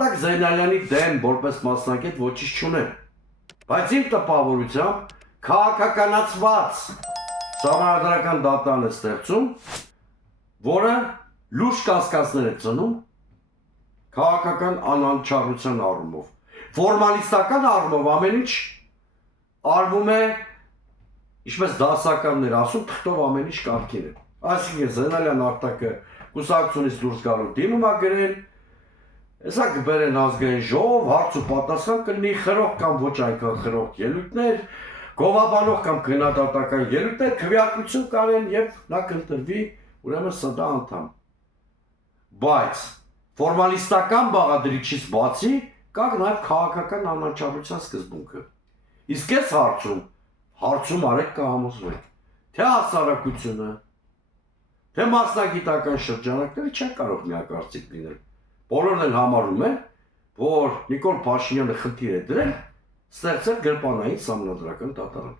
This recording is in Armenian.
Արտակ Զեյնալյանի դեմ որպես մասնակետ ոչինչ չունեմ, բայց իմ տպավորությամբ քաղաքականացված Սահմանադրական դատարան է ստեղծում, որը լուրջ կասկածներ է ծնում քաղաքական անանչառության առումով, ֆորմալիստական առումով ամեն ինչ արվում է, ինչպես դասականներ ասում, թղթով ամեն ինչ կարգին է։ Այսինքն Զեյնալյան Արտակը կուսակցությունից դուրս գալու դիմում է գրել, հեսա կբերեն ազգային ժողով, հարց ու պատասխան կլինի խրող կամ ոչ այնքան խրող ելույթներ, գովաբանող կամ քննադատական ելույթներ, քվեարկություն կանեն եւ նա կընտրվի ուրեմն ՍԴ անդամ։ Բայց ֆորմալիստական բաղադրիչից բացի կա նաեւ քաղաքական անաչառության սկզբունքը։ Իսկ այս հարցում արեք կհամոզվեք, թե հասարակությունը, թե մասնագիտական շրջանակները չեն կարող միակարծիք լինել։ Բոլորն էլ համարում են, որ Նիկոլ Փաշինյանը խնդիր է դրել ստեղծել գրպանային սահմանադրական դատարան։